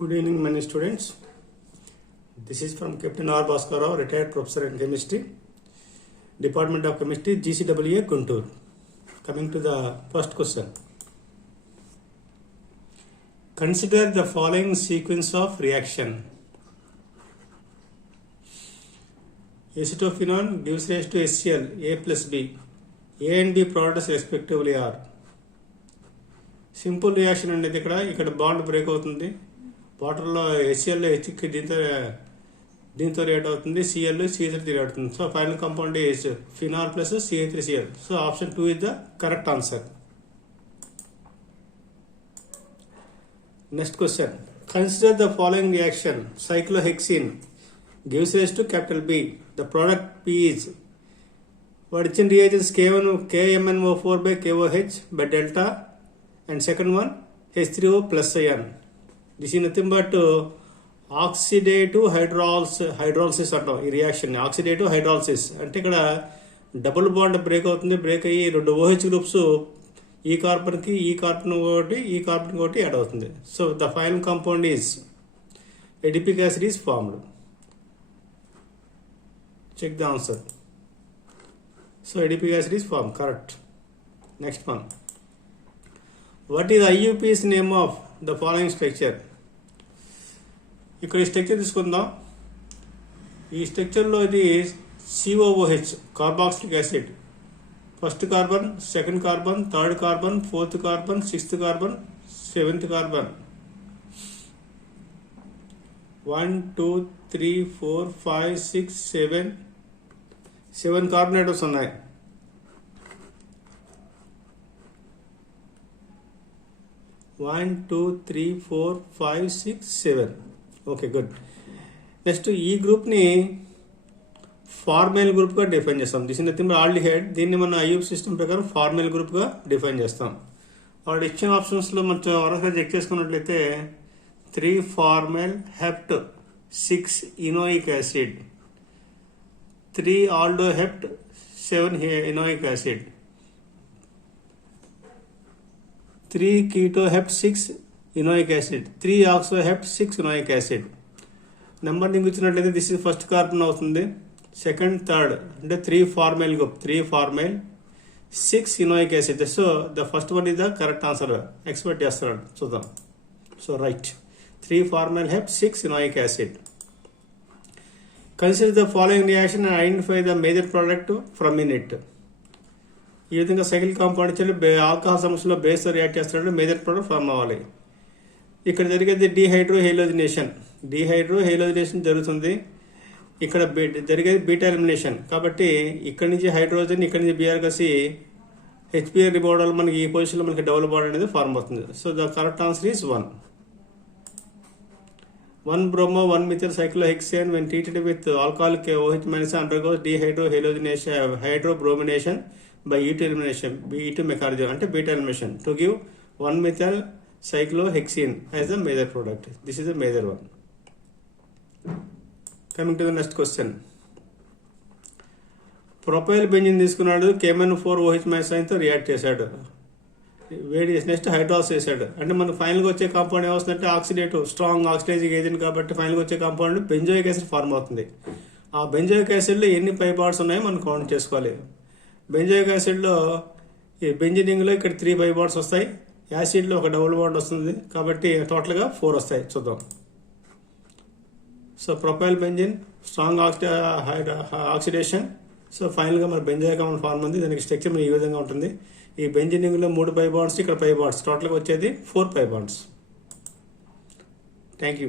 Good evening, many students. This is from Captain R. Bhaskar, retired professor in chemistry, Department of Chemistry, GCWA, Guntur. Coming to the first question. Consider the following sequence of reaction. Acetophenone gives rise to HCl, A plus B. A and B products respectively are. Simple reaction అనేది ఇక్కడ bond break అవుతుంది. వాటర్లో HCl హెచ్కి దీంతో రియాక్ట్ అవుతుంది. Cl CH3 react అవుతుంది. So final compound is phenol plus CH3Cl. So option 2 is the correct answer. Next question. Consider the following reaction. Cyclohexene gives rise to capital B. The product P is what is in reagents KMnO4 by KOH by delta, and second one H3O plus ion. This is nothing but oxidative hydrolysis అంటాం. ఈ reaction oxidative hydrolysis అంటే ఇక్కడ double bond break అవుతుంది. బ్రేక్ అయ్యి రెండు OH groups ఈ కార్బన్కి ఈ కార్బన్ ఒకటి యాడ్ అవుతుంది. So the final compound is adipic acid is formed. Check the answer. So adipic acid is form correct. Next one. What is IUPAC's name of the following structure? ఇక్కడ ఈ structure తీసుకుందాం. ఈ స్ట్రక్చర్లో ఇది COOH carboxylic acid. First carbon, second carbon, third carbon, fourth carbon, sixth carbon, seventh carbon. 1 2 3 4 5 6 7 carbon atoms ఉన్నాయి. One, 2, 3, 4, 5, 6, 7. Okay good. Next ఈ గ్రూప్ని formyl గ్రూప్గా డిఫైన్ చేస్తాం. This is nothing but aldehyde. దీన్ని మన IUPAC సిస్టమ్ ప్రకారం ఫార్మైల్ గ్రూప్గా define చేస్తాం. వాడు ఇచ్చిన ఆప్షన్స్లో మనం వరుసగా చెక్ చేసుకున్నట్లయితే 3 formyl hept, 6 enoic acid, 3 aldo hept, 7 enoic acid, 3 keto hept, 6 enoic acid, 3 oxo hept, 6 enoic acid. Number నీకు ఇచ్చినట్లయితే దిస్ ఇస్ ఫస్ట్ కార్బన్ అవుతుంది. సెకండ్, థర్డ్ అంటే 3 ఫార్మైల్ గ్రూప్, 3 ఫార్మైల్, 6 enoic acid. So the first one is the correct answer. Expect చేస్తున్నాడు, చూద్దాం. So right, 3 formyl hept, 6 enoic acid. Consider the following reaction and identify the major product from in it. ఈ విధంగా cycle compound ఇచ్చి ఆల్కహాల్ సమస్యలో బేస్తో రియాక్ట్ చేస్తున్నాడు. Major product form అవ్వాలి. ఇక్కడ జరిగేది డీహైడ్రోహైలోజినేషన్ జరుగుతుంది. ఇక్కడ జరిగేది బీటా ఎలిమినేషన్. కాబట్టి ఇక్కడి నుంచి హైడ్రోజన్, ఇక్కడి నుంచి బిఆర్ కలిసి HBr రిబౌండ్ వల్ల మనకి ఈ పొజిషన్లో మనకి డబుల్ బాండ్ అనేది ఫార్మ్ అవుతుంది. So the correct answer is 1. 1 bromo 1 methyl cyclohexane when treated with alcoholic OH- undergoes hydrobromination by E2 elimination, E2 mechanism అంటే beta elimination to give 1 methyl cyclohexane as the major product. This is the major one. Coming to the next question. Propyl benzene తీసుకున్నాడు, KMnO4OH- తో రియాక్ట్ చేశాడు, వేడి చేసి నెక్స్ట్ హైడ్రాల్స్ చేశాడు. అంటే మనకు ఫైనల్గా వచ్చే కాంపౌండ్ ఏమొస్తుందంటే ఆక్సిడేటివ్ స్ట్రాంగ్ ఆక్సిడైజింగ్ ఏజెంట్ కాబట్టి ఫైనల్గా వచ్చే కాంపౌండ్ బెంజోయిక్ యాసిడ్ ఫార్మ్ అవుతుంది. ఆ బెంజోయిక్ యాసిడ్లో ఎన్ని పై బాండ్స్ ఉన్నాయో మనం కౌంట్ చేసుకోవాలి. బెంజోయిక్ యాసిడ్లో ఈ బెంజినింగ్లో ఇక్కడ 3 పై బాండ్స్ వస్తాయి, యాసిడ్లో ఒక డబుల్ బాండ్ వస్తుంది. కాబట్టి టోటల్గా 4 వస్తాయి. చూద్దాం. So propyl benzene strong oxidation. So ఫైనల్గా మన బెంజోయిక్ ఆమ్లం ఫార్మ్ ఉంది. దానికి స్ట్రక్చర్ ఈ విధంగా ఉంటుంది. ఈ బెంజినింగ్లో 3 పై బాండ్స్, ఇక్కడ పై బాండ్స్, టోటల్గా వచ్చేది 4 పై బాండ్స్. Thank you.